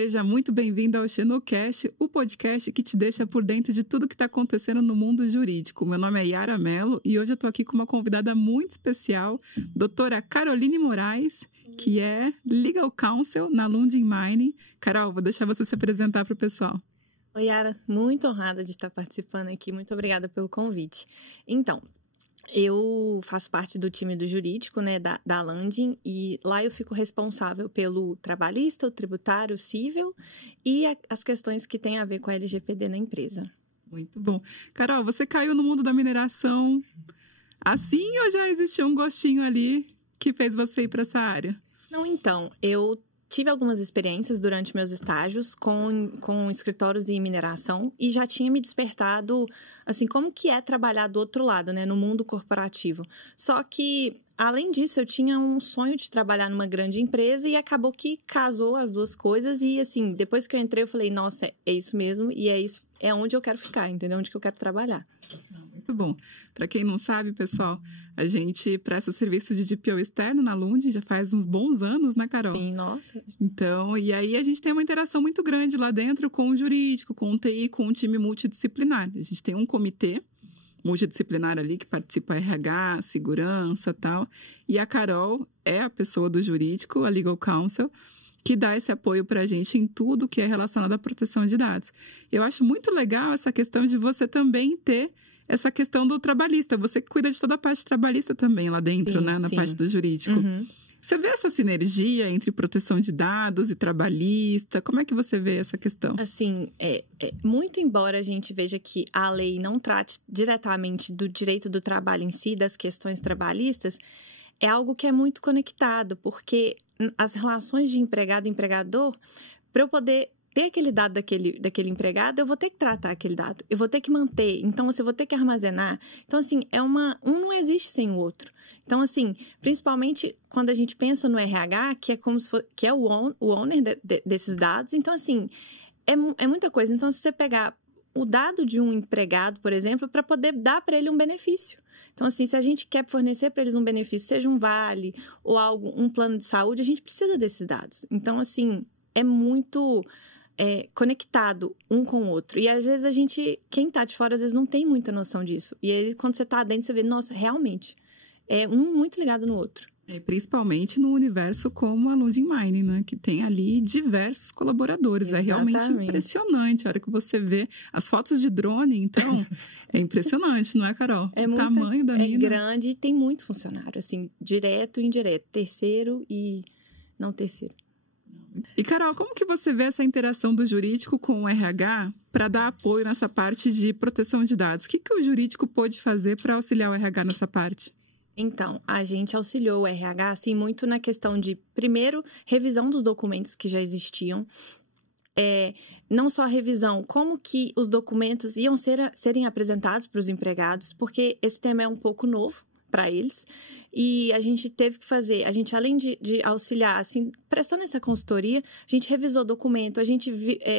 Seja muito bem-vindo ao Xenocast, o podcast que te deixa por dentro de tudo que está acontecendo no mundo jurídico. Meu nome é Yara Mello e hoje eu estou aqui com uma convidada muito especial, doutora Caroline Moraes, que é Legal Counsel na Lundin Mining. Carol, vou deixar você se apresentar para o pessoal. Oi, Yara, muito honrada de estar participando aqui, muito obrigada pelo convite. Então, eu faço parte do time do jurídico, né, da Lundin, e lá eu fico responsável pelo trabalhista, o tributário, o cível e as questões que têm a ver com a LGPD na empresa. Muito bom. Carol, você caiu no mundo da mineração assim ou já existia um gostinho ali que fez você ir para essa área? Não, então, eu tive algumas experiências durante meus estágios com escritórios de mineração e já tinha me despertado, assim, como que é trabalhar do outro lado, né, no mundo corporativo. Só que, além disso, eu tinha um sonho de trabalhar numa grande empresa e acabou que casou as duas coisas e, assim, depois que eu entrei, eu falei, nossa, é isso mesmo e é isso, é onde eu quero ficar, entendeu? Onde que eu quero trabalhar. Muito bom. Para quem não sabe, pessoal, a gente presta serviço de DPO externo na Lundin já faz uns bons anos, né, Carol? Sim, nossa. Então, e aí a gente tem uma interação muito grande lá dentro com o jurídico, com o TI, com o time multidisciplinar. A gente tem um comitê multidisciplinar ali que participa RH, segurança e tal. E a Carol é a pessoa do jurídico, a Legal Counsel, que dá esse apoio para a gente em tudo que é relacionado à proteção de dados. Eu acho muito legal essa questão de você também ter essa questão do trabalhista. Você cuida de toda a parte trabalhista também lá dentro, sim, né? Na parte do jurídico. Uhum. Você vê essa sinergia entre proteção de dados e trabalhista? Como é que você vê essa questão? Assim, muito embora a gente veja que a lei não trate diretamente do direito do trabalho em si, das questões trabalhistas, é algo que é muito conectado, porque as relações de empregado e empregador, para eu poder ter aquele dado daquele empregado, eu vou ter que tratar aquele dado, eu vou ter que manter, então assim, eu vou ter que armazenar. Então, assim, um não existe sem o outro. Então, assim, principalmente quando a gente pensa no RH, que é como se que é o owner desses dados, então, assim, é muita coisa. Então, se você pegar o dado de um empregado, por exemplo, para poder dar para ele um benefício. Então, assim, se a gente quer fornecer para eles um benefício, seja um vale ou um plano de saúde, a gente precisa desses dados. Então, assim, é muito conectado um com o outro. E, às vezes, quem está de fora, às vezes, não tem muita noção disso. E aí, quando você está dentro, você vê, nossa, realmente, é um muito ligado no outro. Principalmente no universo como a Lundin Mining, né? Que tem ali diversos colaboradores. Exatamente. É realmente impressionante a hora que você vê as fotos de drone, então, é impressionante, não é, Carol? O tamanho da mina. É grande e tem muito funcionário, assim, direto e indireto, terceiro e não terceiro. E, Carol, como que você vê essa interação do jurídico com o RH para dar apoio nessa parte de proteção de dados? O que o jurídico pode fazer para auxiliar o RH nessa parte? Então, a gente auxiliou o RH, assim, muito na questão de, primeiro, revisão dos documentos que já existiam. Não só a revisão, como que os documentos iam serem apresentados para os empregados, porque esse tema é um pouco novo para eles. E a gente teve que fazer, além de auxiliar, assim, prestando essa consultoria, a gente revisou o documento, a gente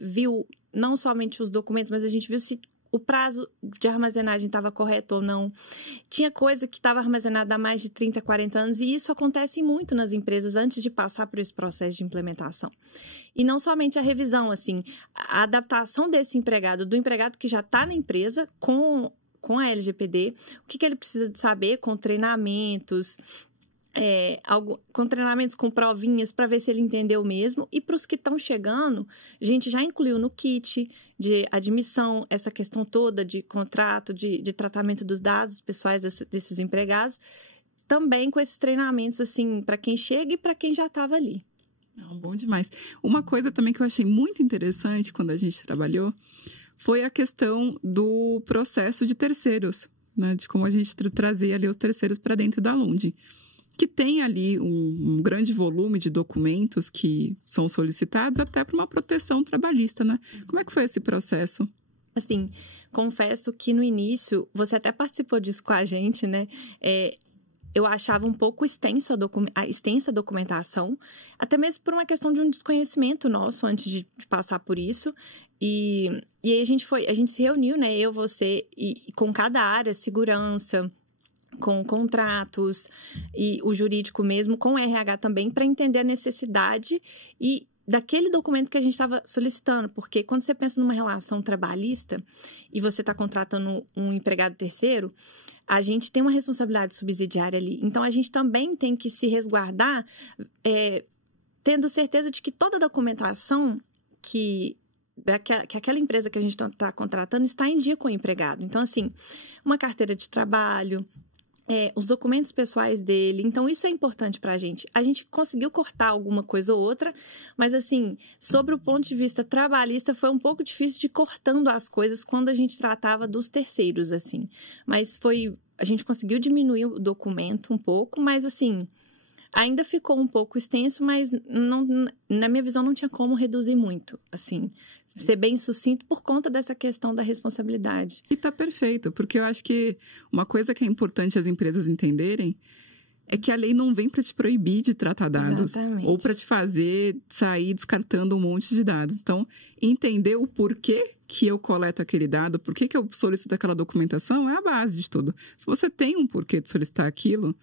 viu não somente os documentos, mas a gente viu se o prazo de armazenagem estava correto ou não. Tinha coisa que estava armazenada há mais de 30, 40 anos, e isso acontece muito nas empresas antes de passar por esse processo de implementação. E não somente a revisão, assim, a adaptação desse empregado, do empregado que já está na empresa com a LGPD, o que ele precisa de saber com treinamentos, com treinamentos com provinhas para ver se ele entendeu mesmo. E para os que estão chegando, a gente já incluiu no kit de admissão essa questão toda de contrato, de tratamento dos dados pessoais desses empregados, também com esses treinamentos, assim, para quem chega e para quem já estava ali. Bom demais. Uma coisa também que eu achei muito interessante quando a gente trabalhou foi a questão do processo de terceiros, né? De como a gente trazia ali os terceiros para dentro da Lundin, que tem ali um grande volume de documentos que são solicitados até para uma proteção trabalhista, né? Como é que foi esse processo? Assim, confesso que no início, você até participou disso com a gente, né? Eu achava um pouco extensa a documentação, até mesmo por uma questão de um desconhecimento nosso antes de passar por isso. E aí a gente se reuniu, né? Eu, você, e com cada área, segurança, com contratos e o jurídico mesmo, com o RH também, para entender a necessidade e daquele documento que a gente estava solicitando, porque quando você pensa numa relação trabalhista e você está contratando um empregado terceiro, a gente tem uma responsabilidade subsidiária ali. Então, a gente também tem que se resguardar, tendo certeza de que toda a documentação que aquela empresa que a gente está contratando está em dia com o empregado. Então, assim, uma carteira de trabalho, os documentos pessoais dele. Então, isso é importante para a gente. A gente conseguiu cortar alguma coisa ou outra, mas, assim, sobre o ponto de vista trabalhista, foi um pouco difícil de ir cortando as coisas quando a gente tratava dos terceiros, assim. Mas a gente conseguiu diminuir o documento um pouco, mas, assim, ainda ficou um pouco extenso, mas não, na minha visão não tinha como reduzir muito, assim. Ser bem sucinto por conta dessa questão da responsabilidade. E tá perfeito, porque eu acho que uma coisa que é importante as empresas entenderem é que a lei não vem para te proibir de tratar dados. Exatamente. Ou para te fazer sair descartando um monte de dados. Então, entender o porquê que eu coleto aquele dado, por que eu solicito aquela documentação, é a base de tudo. Se você tem um porquê de solicitar aquilo,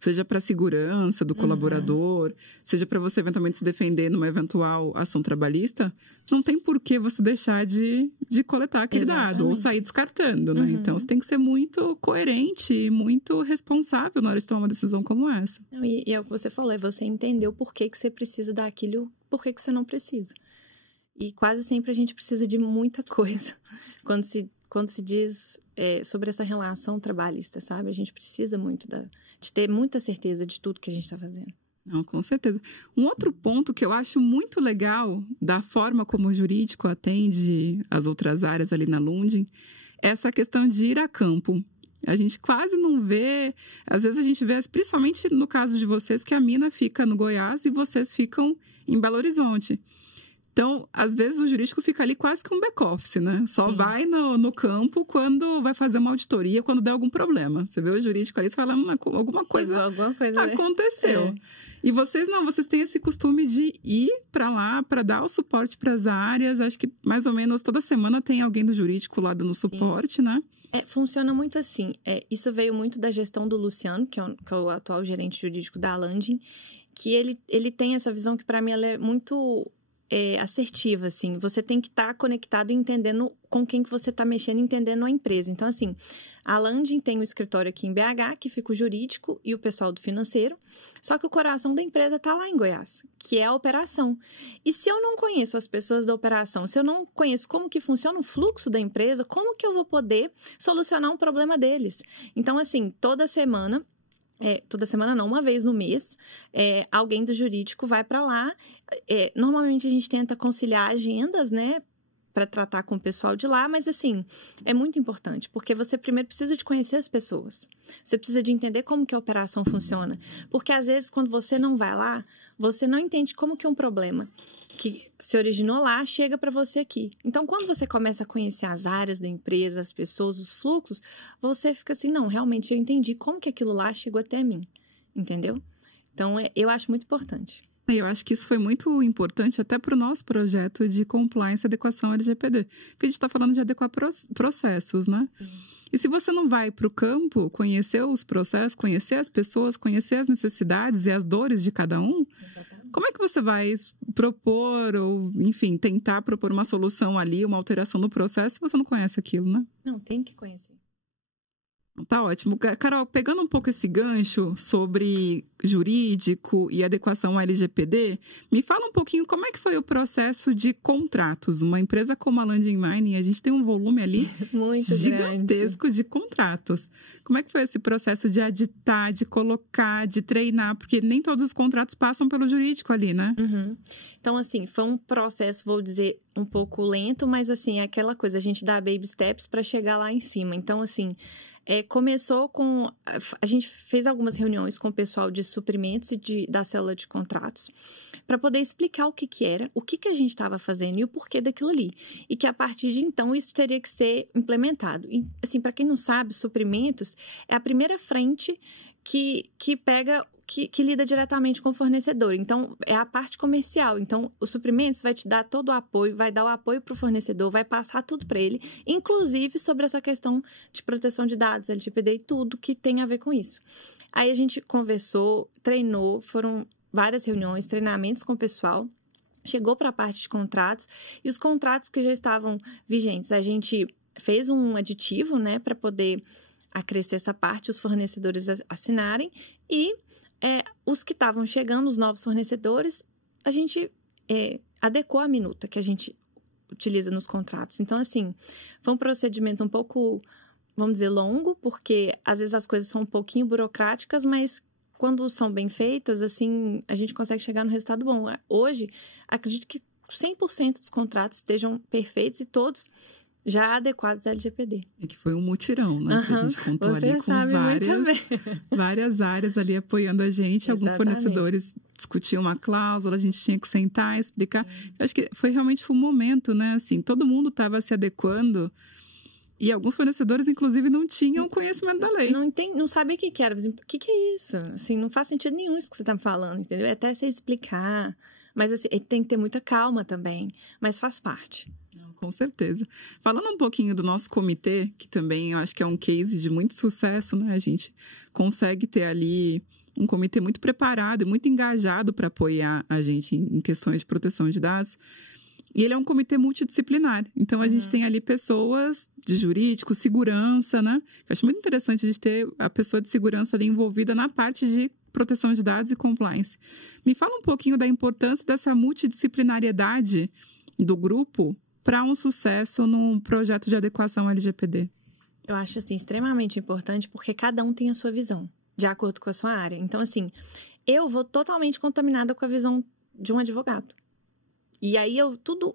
seja para a segurança do colaborador, seja para você eventualmente se defender numa eventual ação trabalhista, não tem por que você deixar de coletar aquele dado ou sair descartando, né? Então, você tem que ser muito coerente e muito responsável na hora de tomar uma decisão como essa. E é o que você falou, é você entender o porquê que você precisa daquilo, porquê que você não precisa. E quase sempre a gente precisa de muita coisa quando se diz sobre essa relação trabalhista, sabe? A gente precisa muito de ter muita certeza de tudo que a gente está fazendo. Não, com certeza. Um outro ponto que eu acho muito legal da forma como o jurídico atende as outras áreas ali na Lundin é essa questão de ir a campo. A gente quase não vê, às vezes a gente vê, principalmente no caso de vocês, que a mina fica no Goiás e vocês ficam em Belo Horizonte. Então, às vezes, o jurídico fica ali quase que um back-office, né? Só vai no campo quando vai fazer uma auditoria, quando der algum problema. Você vê o jurídico ali e fala, alguma coisa aconteceu. Né? E vocês não, vocês têm esse costume de ir para lá, para dar o suporte para as áreas. Acho que mais ou menos toda semana tem alguém do jurídico lá dando suporte, né? Funciona muito assim. Isso veio muito da gestão do Luciano, que é o atual gerente jurídico da Lundin, que ele tem essa visão que, para mim, ela é muito assertiva, assim. Você tem que estar conectado e entendendo com quem que você está mexendo, entendendo a empresa. Então, assim, a Lundin tem um escritório aqui em BH, que fica o jurídico e o pessoal do financeiro, só que o coração da empresa está lá em Goiás, que é a operação. E se eu não conheço as pessoas da operação, se eu não conheço como que funciona o fluxo da empresa, como que eu vou poder solucionar um problema deles? Então, assim, toda semana não, uma vez no mês, alguém do jurídico vai para lá. Normalmente a gente tenta conciliar agendas, né, para tratar com o pessoal de lá, mas assim, é muito importante, porque você primeiro precisa de conhecer as pessoas. Você precisa de entender como que a operação funciona, porque às vezes quando você não vai lá, você não entende como que um problema que se originou lá, chega para você aqui. Então, quando você começa a conhecer as áreas da empresa, as pessoas, os fluxos, você fica assim, não, realmente eu entendi como que aquilo lá chegou até mim, entendeu? Então, eu acho muito importante. Eu acho que isso foi muito importante até para o nosso projeto de compliance e adequação LGPD, porque a gente está falando de adequar processos, né? E se você não vai para o campo conhecer os processos, conhecer as pessoas, conhecer as necessidades e as dores de cada um, como é que você vai propor ou, enfim, tentar propor uma solução ali, uma alteração no processo se você não conhece aquilo, né? Não, tem que conhecer. Tá ótimo. Carol, pegando um pouco esse gancho sobre jurídico e adequação ao LGPD, me fala um pouquinho como é que foi o processo de contratos. Uma empresa como a Lundin Mining, a gente tem um volume ali muito gigantesco grande de contratos. Como é que foi esse processo de aditar, de colocar, de treinar? Porque nem todos os contratos passam pelo jurídico ali, né? Então, assim, foi um processo, vou dizer, um pouco lento, mas, assim, é aquela coisa, a gente dá baby steps para chegar lá em cima. Então, assim, começou com... A gente fez algumas reuniões com o pessoal de suprimentos e da célula de contratos para poder explicar o que era, o que a gente estava fazendo e o porquê daquilo ali. E que, a partir de então, isso teria que ser implementado. E, assim, para quem não sabe, suprimentos é a primeira frente que pega... Que lida diretamente com o fornecedor. Então, é a parte comercial. Então, os suprimentos vai te dar todo o apoio, vai dar o apoio para o fornecedor, vai passar tudo para ele, inclusive sobre essa questão de proteção de dados, LGPD e tudo que tem a ver com isso. Aí a gente conversou, treinou, foram várias reuniões, treinamentos com o pessoal. chegou para a parte de contratos, e os contratos que já estavam vigentes, a gente fez um aditivo, né, para poder acrescer essa parte, os fornecedores assinarem, e os que estavam chegando, os novos fornecedores, a gente adequou a minuta que a gente utiliza nos contratos. Então, assim, foi um procedimento um pouco, vamos dizer, longo, porque às vezes as coisas são um pouquinho burocráticas, mas quando são bem feitas, assim, a gente consegue chegar no resultado bom. Hoje, acredito que 100% dos contratos estejam perfeitos e todos já adequados à LGPD. É que foi um mutirão, né? Que a gente contou ali com várias áreas ali apoiando a gente. Exatamente. Alguns fornecedores discutiam uma cláusula, a gente tinha que sentar, explicar. Eu acho que realmente foi um momento, né? Assim, todo mundo estava se adequando e alguns fornecedores, inclusive, não tinham conhecimento da lei. Não sabia o que era. O que é isso? Assim, não faz sentido nenhum isso que você está falando, entendeu? É até você explicar. Mas assim, tem que ter muita calma também. Mas faz parte. Com certeza. Falando um pouquinho do nosso comitê, que também eu acho que é um case de muito sucesso, né? A gente consegue ter ali um comitê muito preparado e muito engajado para apoiar a gente em questões de proteção de dados. E ele é um comitê multidisciplinar. Então, a gente tem ali pessoas de jurídico, segurança, né? Eu acho muito interessante a gente ter a pessoa de segurança ali envolvida na parte de proteção de dados e compliance. Me fala um pouquinho da importância dessa multidisciplinariedade do grupo para um sucesso num projeto de adequação LGPD. Eu acho, assim, extremamente importante porque cada um tem a sua visão, de acordo com a sua área. Então, assim, eu vou totalmente contaminada com a visão de um advogado. E aí,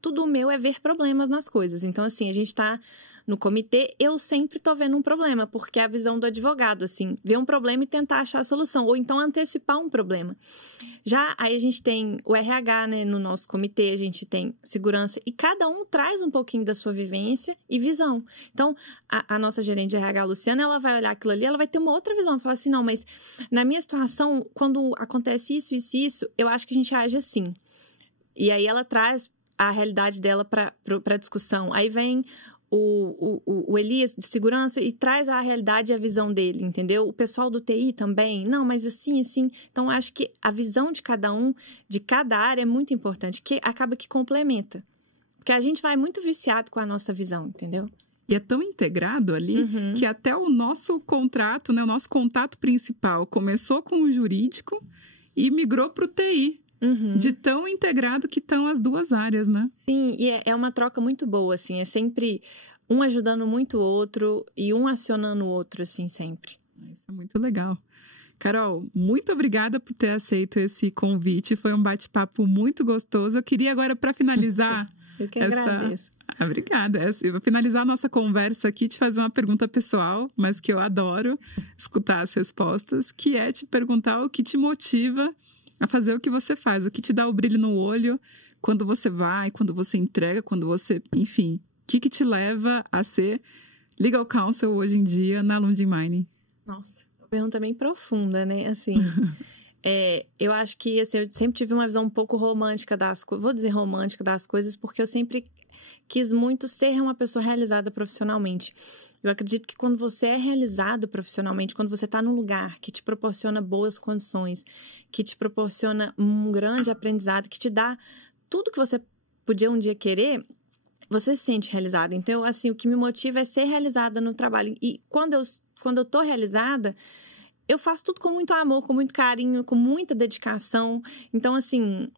tudo meu é ver problemas nas coisas. Então, assim, a gente tá no comitê, eu sempre tô vendo um problema, porque é a visão do advogado, assim, ver um problema e tentar achar a solução, ou então antecipar um problema. Já aí a gente tem o RH, né, no nosso comitê, a gente tem segurança, e cada um traz um pouquinho da sua vivência e visão. Então, a nossa gerente de RH, Luciana, ela vai olhar aquilo ali, ela vai ter uma outra visão, falar assim, não, mas na minha situação, quando acontece isso, eu acho que a gente age assim. E aí ela traz a realidade dela para discussão. Aí vem o Elias de segurança e traz a realidade e a visão dele, entendeu? O pessoal do TI também. Não, mas assim. Então, acho que a visão de cada um, de cada área é muito importante, que acaba que complementa. Porque a gente vai muito viciado com a nossa visão, entendeu? E é tão integrado ali que até o nosso contrato, né, o nosso contato principal começou com o jurídico e migrou para o TI. De tão integrado que estão as duas áreas, né? Sim, e é uma troca muito boa, assim. É sempre um ajudando muito o outro e um acionando o outro, assim, sempre. Isso é muito legal. Carol, muito obrigada por ter aceito esse convite. Foi um bate-papo muito gostoso. Eu queria agora, para finalizar... Eu que agradeço. Obrigada. Eu vou finalizar a nossa conversa aqui, te fazer uma pergunta pessoal, mas que eu adoro escutar as respostas, que é te perguntar o que te motiva a fazer o que você faz, o que te dá o brilho no olho quando você vai, quando você entrega, quando você... Enfim, o que te leva a ser Legal Counsel hoje em dia na Lundin Mining? Nossa, uma pergunta bem profunda, né? Assim, eu acho que assim, eu sempre tive uma visão um pouco romântica das coisas, vou dizer romântica das coisas, porque eu sempre quis muito ser uma pessoa realizada profissionalmente. Eu acredito que quando você é realizado profissionalmente, quando você está num lugar que te proporciona boas condições, que te proporciona um grande aprendizado, que te dá tudo que você podia um dia querer, você se sente realizada. Então, assim, o que me motiva é ser realizada no trabalho. E quando eu tô realizada, eu faço tudo com muito amor, com muito carinho, com muita dedicação. Então, assim...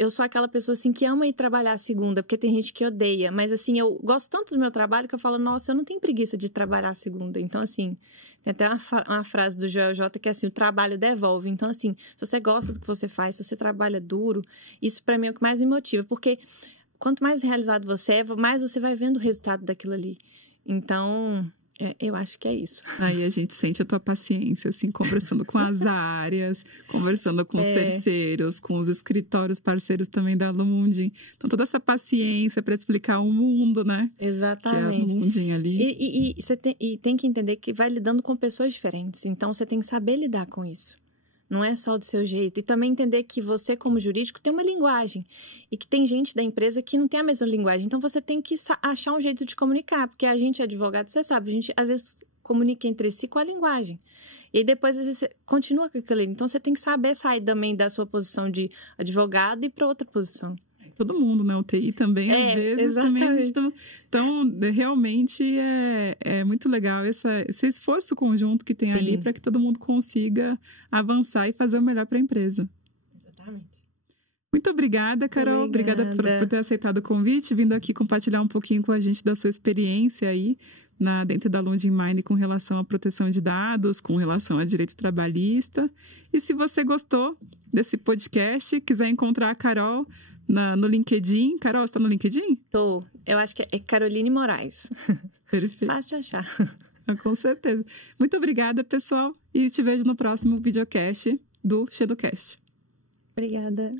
eu sou aquela pessoa assim que ama ir trabalhar segunda, porque tem gente que odeia, mas assim, eu gosto tanto do meu trabalho que eu falo, nossa, eu não tenho preguiça de trabalhar segunda. Então, assim, tem até uma frase do Joel J que é assim, o trabalho devolve. Então, assim, se você gosta do que você faz, se você trabalha duro, isso pra mim é o que mais me motiva, porque quanto mais realizado você é, mais você vai vendo o resultado daquilo ali. Então... eu acho que é isso. Aí a gente sente a tua paciência, assim, conversando com as áreas, conversando com os terceiros, com os escritórios parceiros também da Lundin. Então, toda essa paciência para explicar o mundo, né? Exatamente. Que é a Lundin ali. E tem que entender que vai lidando com pessoas diferentes. Então, você tem que saber lidar com isso. Não é só do seu jeito. E também entender que você, como jurídico, tem uma linguagem. E que tem gente da empresa que não tem a mesma linguagem. Então, você tem que achar um jeito de comunicar. Porque a gente, advogado, você sabe, a gente às vezes comunica entre si com a linguagem. E depois, às vezes, você continua com aquilo ali. Então, você tem que saber sair também da sua posição de advogado e para outra posição. Todo mundo, né? O TI também, às vezes, exatamente. também a gente tá... Então, realmente é muito legal esse esforço conjunto que tem ali para que todo mundo consiga avançar e fazer o melhor para a empresa. Exatamente. Muito obrigada, Carol. Obrigada por ter aceitado o convite, vindo aqui compartilhar um pouquinho com a gente da sua experiência aí dentro da Lundin Mining com relação à proteção de dados, com relação a direito trabalhista. E se você gostou desse podcast, quiser encontrar a Carol no LinkedIn. Carol, você está no LinkedIn? Tô. Eu acho que é Caroline Moraes. Perfeito. Fácil de achar. Com certeza. Muito obrigada, pessoal. E te vejo no próximo videocast do Shadowcast. Obrigada.